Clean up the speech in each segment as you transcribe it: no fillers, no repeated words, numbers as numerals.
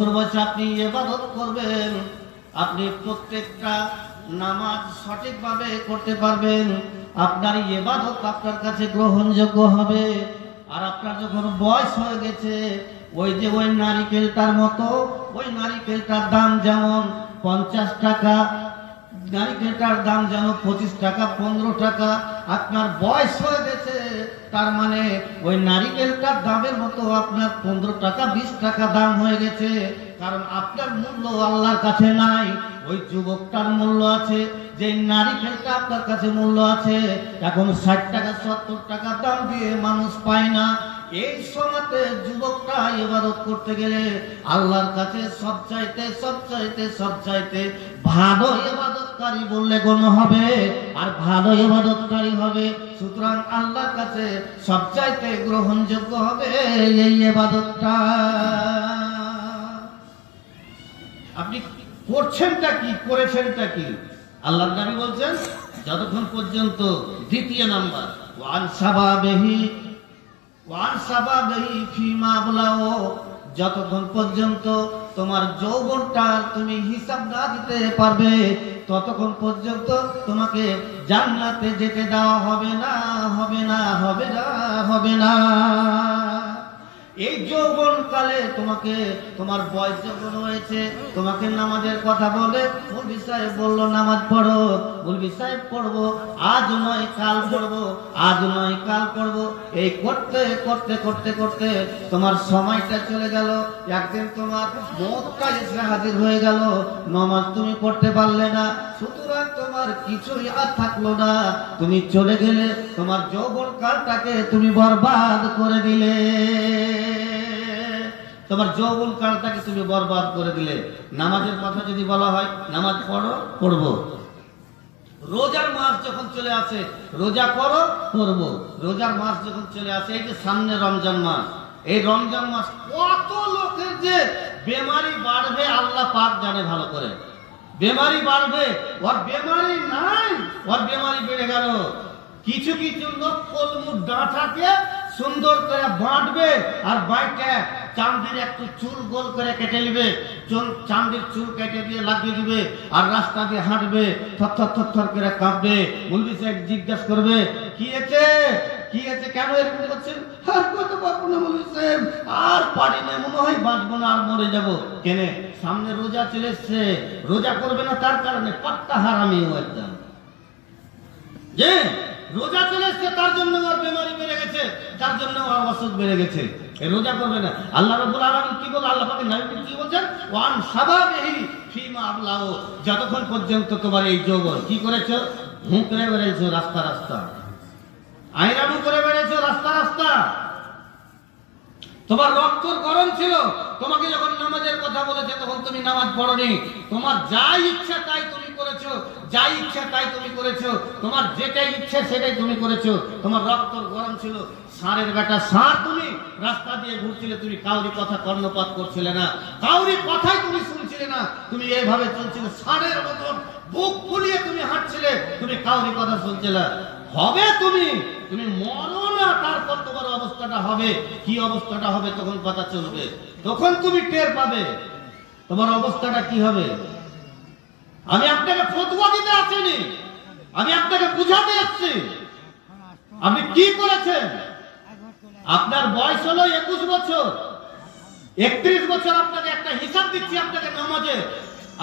70 বছর আপনি ইবাদত করবেন, আপনি প্রত্যেকটা নামাজ সঠিকভাবে করতে পারবেন, আপনার ইবাদত আপনার কাছে গ্রহণযোগ্য হবে। আর আপনার যখন বয়স হয়ে গেছে, ওই যে ওই নারিকেলটার মতো, ওই নারিকেলটার দাম যেমন 50 টাকা, নারিকেলটার দাম যেন 25 টাকা 15 টাকা, আপনার বয়স হয়ে গেছে, তার মানে ওই নারিকেলটার দামের মতো আপনার 15 টাকা 20 টাকা দাম হয়ে গেছে। কারণ আপনার মূল্য আল্লাহর কাছে নাই, ওই যুবকটার মূল্য আছে। যে নারিকেলটা আপনার কাছে মূল্য আছে, এখন 60 টাকা 70 টাকা দাম দিয়ে মানুষ পায় না। এই সময়তে যুবকটা ইবাদত করতে গেলে আল্লাহর কাছে সবচাইতে ভালো ইবাদতকারী বললে গণ্য হবে, আর ভালো ইবাদতকারী হবে। সুতরাং আল্লাহর কাছে সবচাইতে গ্রহণযোগ্য হবে এই ইবাদতটা। আপনি করছেনটা কি, করেছেনটা কি? আল্লাহর নবী বলছেন, যতক্ষণ পর্যন্ত দ্বিতীয় নাম্বার ওয়ান সাবাবিহি ফিমা আবলাও, যতক্ষণ পর্যন্ত তোমার যৌবনটা তুমি হিসাব না দিতে পারবে, ততক্ষণ পর্যন্ত তোমাকে জান্নাতে যেতে দেওয়া হবে না। এই যৌবন কালে তোমাকে, তোমার বয়স যখন হয়েছে, তোমাকে নামাজের কথা বলে মুফতি সাহেব বললো নামাজ পড়ো, মুফতি সাহেব পড়বো, আজ নয় কাল পড়বো, এই করতে করতে করতে করতে তোমার সময়টা চলে গেল। একদিন তোমার মওতটা এসে হাজির হয়ে গেল, নামাজ তুমি পড়তে পারলে না, সুতরাং তোমার কিছুই আর থাকলো না, তুমি চলে গেলে, তোমার যৌবন কালটাকে তুমি বরবাদ করে দিলে, তোমার যৌবন কালটাকে তুমি বরবাদ করে দিলে। নামাজের কথা যদি বলা হয়, নামাজ পড়বো। রোজার মাস যখন চলে আসে, রোজা করবো। রোজার মাস যখন চলে আসে, এই যে সামনে রমজান মাস, এই রমজান মাস কত লোকের যে বেমারি বাড়বে আল্লাহ পাক জানে ভালো করে। বেমারি বাড়বে, ওর বেমারি নাই, ওর বেমারি বেড়ে গেল। কিছু কিছু লোক কলমুর ডাঁটাকে সুন্দর করে বাঁটবে, আর বাইকে চাঁদের একটু চুল গোল করে কেটে নিবে, চাঁদের চুল কেটে দিয়ে লাগিয়ে দিবে, আর রাস্তা দিয়ে হাঁটবে, থর করে কাঁপবে। মুফতি সাহেব জিজ্ঞাসা করবে, কি হয়েছে, কেন এরকম করছেন? আর কত পারবো না মুফতি সাহেব, আর পারি না, মনে হয় বাঁচবো না, আর মরে যাবো। কেনে? সামনে রোজা চলে এসছে, রোজা করবে না, তার কারণে পাক্কা হারামি ও একদম। যে রোজা চলে এসছে, তার জন্য ওর বেমারি বেড়ে গেছে, তার জন্য ওর অসুখ বেড়ে গেছে, রোজা করবে না। আল্লাহ রাব্বুল আলামিন কি বলে, আল্লাহ পাকের নবী কি বলছেন, ওয়ান সাবাবিহি ফিমা আবলাও, যতক্ষণ পর্যন্ত তোমার এই যৌবন কি করেছো, হুঁকড়ে বেড়েছো রাস্তা, আয়রামু করে বেড়েছো রাস্তা, তোমার রক্ত গরম ছিল, তোমাকে যখন নামাজের কথা বলেছে তখন তুমি নামাজ পড়োনি, তোমার যা ইচ্ছা তাই তুমি করেছো, তোমার যেটাই ইচ্ছা সেটাই তুমি করেছো, তোমার রক্ত গরম ছিল, ষাঁড়ের বেটা ষাঁড়, তুমি রাস্তা দিয়ে ঘুরছিলে, তুমি কাউরি কথা কর্ণপাত করছিলে না, কাউরি কথাই তুমি শুনছিলে না, তুমি এইভাবে চলছিলে ষাঁড়ের মতন, বুক ফুলিয়ে তুমি হাঁটছিলে, তুমি কাউরি কথা শুনছিলে। হবে তুমি মরো না, তারপর তোমার অবস্থাটা হবে, কি অবস্থাটা হবে তখন কথা চলবে, তখন তুমি টের পাবে তোমার অবস্থাটা কি হবে। আমি আপনাকে ফতোয়া দিতে আসিনি, আমি আপনাকে বুঝাতে এসেছি। আপনি কি করেছেন? আপনার বয়স হলো 21 বছর, 31 বছর, আপনাকে একটা হিসাব দিচ্ছি আপনাকে নামাজে।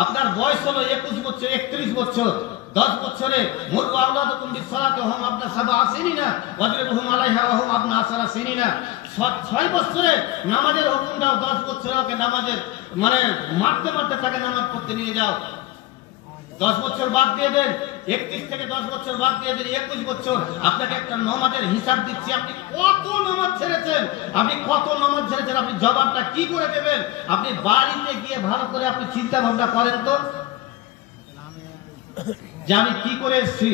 আপনার বয়স হলো 21 বছর, 31 বছর, 10 বছরে মুরু আওলাদুকুম বিসসালাতি ওয়া হুম আবনা সাবআ সিনিনা ওয়াজরিবুহুম আলাইহা ওয়া হুম আবনা 10 সিনিনা। 6 বছরে নামাজের হুকুম দাও, 10 বছরে ওকে নামাজের মানে মারতে তাকে নামাজ পড়তে নিয়ে যাও। 10 বছর বাদ দিয়ে দেন, 31 থেকে 10 বছর বাদ দিয়ে দেন, 21 বছর। আপনাকে একটা নামাজের হিসাব দিচ্ছি, আপনি কত নামাজ ছেড়েছেন, আপনি জবাবটা কি করে দেবেন? আপনি বাড়িতে গিয়ে ভালো করে আপনি চিন্তা ভাবনা করেন তো, যে আমি কি করে এসেছি,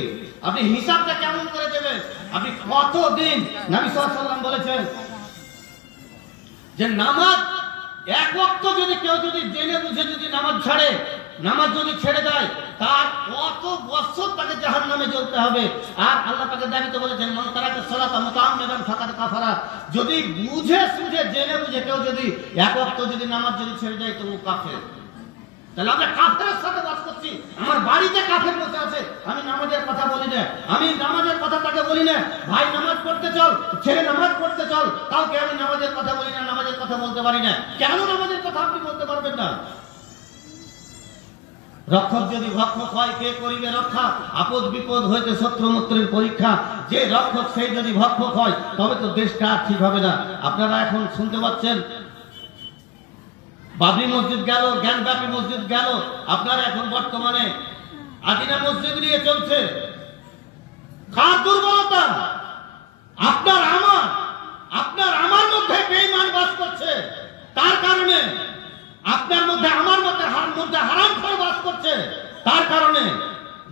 আপনি হিসাবটা কেমন করে দেবেন? আপনি কতদিন, নবী সাল্লাল্লাহু আলাইহি ওয়াসাল্লাম বলেছেন যে নামাজ এক ওয়াক্ত যদি কেউ যদি জেনে বুঝে যদি নামাজ ছাড়ে, নামাজ যদি ছেড়ে দেয় তার কত বছর তাকে জাহান্নামে জ্বলতে হবে। আর আল্লাহ পাকের দাবিতে বলেছেন মান তারাকা সালাতা মুতাআম্মিদান ফাকাদ কাফারা, যদি বুঝে সুঝে জেনে বুঝে কেউ যদি এক ওয়াক্ত যদি নামাজ যদি ছেড়ে দেয় তো ও কাফের। তাহলে আমরা কাফেরের সাথে বাস করছি। আমার বাড়িতে কাফের বসে আছে, আমি নামাজের কথা বলি না, আমি নামাজের কথা তাকে বলি না, ভাই নামাজ পড়তে চল, ছেলে নামাজ পড়তে চল, কাউকে আমি নামাজের কথা বলি না, নামাজের কথা বলতে পারি না। কেন নামাজের কথা আপনি বলতে পারবেন না? রক্ষক যদি ভক্ষক হয় কে করিবে রক্ষা, আপদ বিপদ হইতে শত্রু মিত্রের পরীক্ষা। যে রক্ষক সেই যদি ভক্ষক হয় তবে তো দেশটা ঠিক হবে না। আপনারা এখন শুনতে পাচ্ছেন বাবরি মসজিদ গেল, জ্ঞানব্যাপী মসজিদ গেল, আপনারা এখন বর্তমানে আদিনা মসজিদ নিয়ে চলছে। কার দুর্বলতা? আপনার আমার মধ্যে বেঈমান বাস করছে, তার কারণে আপনার মধ্যে আমার মধ্যে হারামখোর বাস করছে, তার কারণে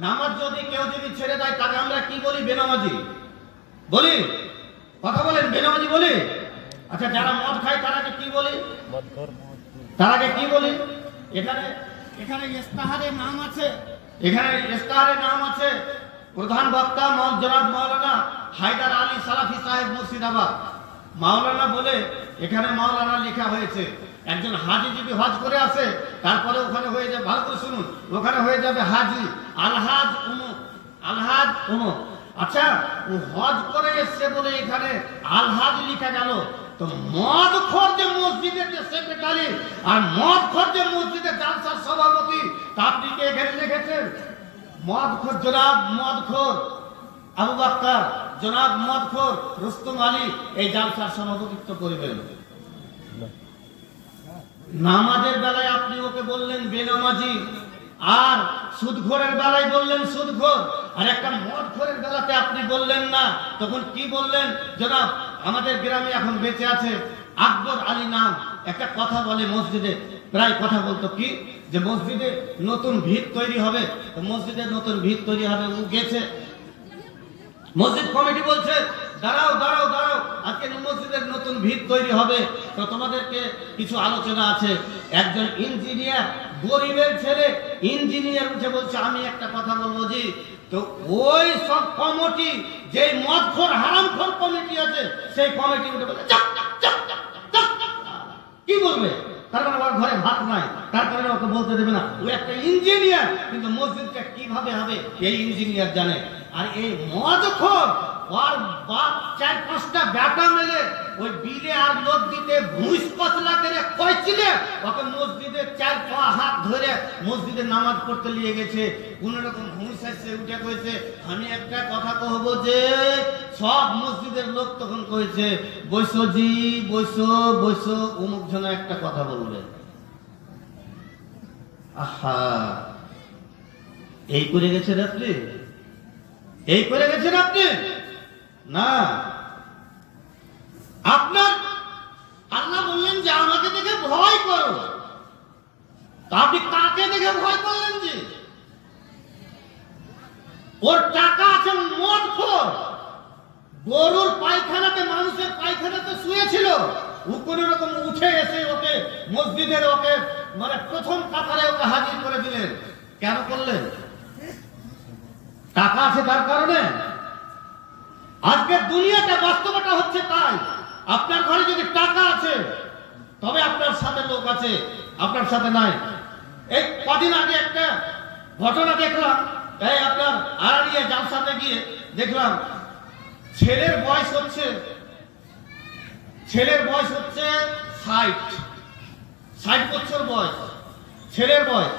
নামাজ যদি কেউ যদি ছেড়ে দেয় তাকে আমরা কি বলি? বেনামাজি বলি। কথা বলেন, বেনামাজি বলি। আচ্ছা, যারা মদ খায় তারাকে কি বলি? তারাকে কি বলি? এখানে ইস্তাহারের নাম আছে, প্রধান বক্তা জনাব মাওলানা হায়দার আলী সালাফি সাহেব মুর্শিদাবাদ। মাওলানা বলে এখানে মাওলানা লেখা হয়েছে। একজন হাজি যদি হজ করে আসে, তারপরে ওখানে হয়ে যাবে, ভালো করে শুনুন, ওখানে হয়ে যাবে হাজি আলহাজ উমুক। আচ্ছা, ও হজ করে এসছে বলে এখানে আলহাজ লিখা গেল, তো মদ খোর যে মসজিদের যে সেক্রেটারি আর মদ খোর যে মসজিদের জালসার সভাপতি, তা আপনি কে এখানে লিখেছেন? মদ খোর জনাব মদ খোর আবু বকর, জনাব মদ খোর রুস্তম আলী এই জালসার সভাপতিত্ব করবেন। নামাজের বেলায় আপনি ওকে বললেন বেনামাজি, আর সুদখোরের বেলায় বললেন সুদখোর, আর একটা মদখোরের বেলাতে আপনি বললেন না। তখন কি বললেন? জনাব আমাদের গ্রামে এখন বেঁচে আছে আকবর আলী নাম, একটা কথা বলে মসজিদে, প্রায় কথা বলতো কি যে মসজিদে নতুন ভিত তৈরি হবে, তো মসজিদের নতুন ভিত তৈরি হবে, ও গেছে। মসজিদ কমিটি বলছে দাঁড়াও, আজকে মসজিদের নতুন ভিত তৈরি হবে, তো তোমাদেরকে কিছু আলোচনা আছে। একজন ইঞ্জিনিয়ার, গরিবের ছেলে ইঞ্জিনিয়ার উঠে বলছে আমি একটা কথা বলবো জি। তো ওই সব কমিটি, যে মদখোর হারামখোর কমিটি আছে, সেই কমিটি উঠে বলছে কি বলবে? তার মানে ওর ঘরে ভাত নাই, তার কারণে ওকে বলতে দেবে না। ও একটা ইঞ্জিনিয়ার, কিন্তু মসজিদটা কিভাবে হবে এই ইঞ্জিনিয়ার জানে। আর এই মদখোর ওর বাপ 4-5টা ব্যাটা মিলে ওই বিলে আর লোক দিতে ঘুষ পাতলা করে কইছিলে, ওকে মসজিদে 4-5 হাত ধরে মসজিদে নামাজ পড়তে নিয়ে গেছে। কোন রকম ঘুষ আসছে, উঠে কইছে আমি একটা কথা কহব যে সব মসজিদের লোক তখন কইছে বৈশো জি বৈশো অমুক জন একটা কথা বলবে। আহা, এই করে গেছেন আপনি, এই করে গেছেন আপনি না। আপনার আল্লাহ বললেন যে আমাকে দেখে ভয় করো, তা আপনি কাকে দেখে ভয় করলেন? যে ওর টাকা আছে, মদখোর, গরুর পায়খানাতে, মানুষের পায়খানাতে শুয়েছিল, ও কোন রকম উঠে এসে ওকে মসজিদের ওকে মানে প্রথম কাতারে ওকে হাজির করে দিলেন। কেন করলেন? টাকা আছে তার কারণে। আজকে দুনিয়াটা বাস্তবতা হচ্ছে তাই। আপনার ঘরে যদি টাকা আছে তবে আপনার সাথে লোক আছে, আপনার সাথে নাই। এই কদিন আগে একটা ঘটনা দেখলাম, এই আপনার আড়ালিয়া জালসাতে গিয়ে দেখলাম ছেলের বয়স হচ্ছে 60 বছর বয়স, ছেলের বয়স,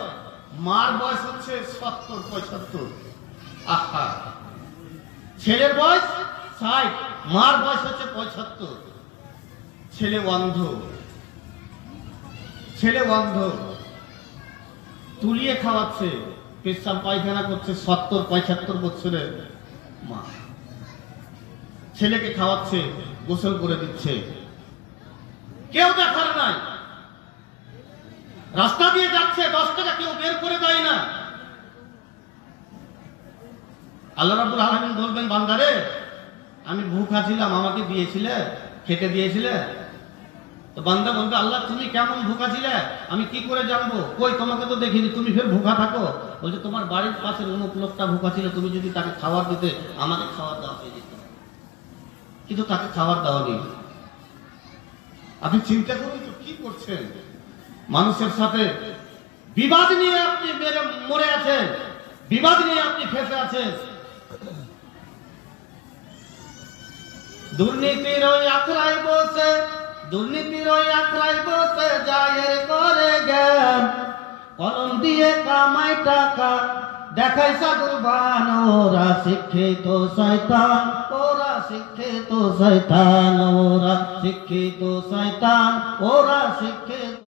মার বয়স হচ্ছে 70-75। আহা, ছেলের বয়স 60, মার বয়স হচ্ছে 75। ছেলে অন্ধ, তুলিয়ে খাওয়াচ্ছে, পেশাব পায়খানা করছে 70-75 বছরের মা, ছেলেকে খাওয়াচ্ছে, গোসল করে দিচ্ছে, কেউ দেখার নাই। রাস্তা দিয়ে যাচ্ছে, 10 টাকা কেউ বের করে দেয় না। আল্লাহ রাব্বুল আলামিন বলবেন বান্দারে আমি ভুখা ছিলাম, আমাকে দিয়েছিলে, খেতে দিয়েছিলে? তো বান্দা বলবে, আল্লাহ তুমি কেমন ভুখা ছিলে, আমি কি করে জানবো? কই তোমাকে তো দেখিনি, তুমি ফের ভুখা থাকো? বলছে তোমার বাড়ির পাশের অমুক লোকটা ভুখা ছিল, তুমি যদি তাকে খাবার দিতে, আমাকে খাবার দেওয়া হয়ে যেত, কিন্তু তাকে খাবার দেওয়া নেই। আপনি চিন্তা করুন তো কি করছেন? মানুষের সাথে বিবাদ নিয়ে আপনি মরে আছেন, বিবাদ নিয়ে আপনি ফেসে আছেন। দুর্নীতির ওই আখড়ায় বসে, দুর্নীতির ওই আখড়ায় বসে জায়ের করে জ্ঞান, কলম দিয়ে কামাই টাকা দেখাই সাগরবান। ওরা শিক্ষিত শয়তান, ওরা শিক্ষিত শয়তান, ওরা শিক্ষিত শয়তান, ওরা শিক্ষিত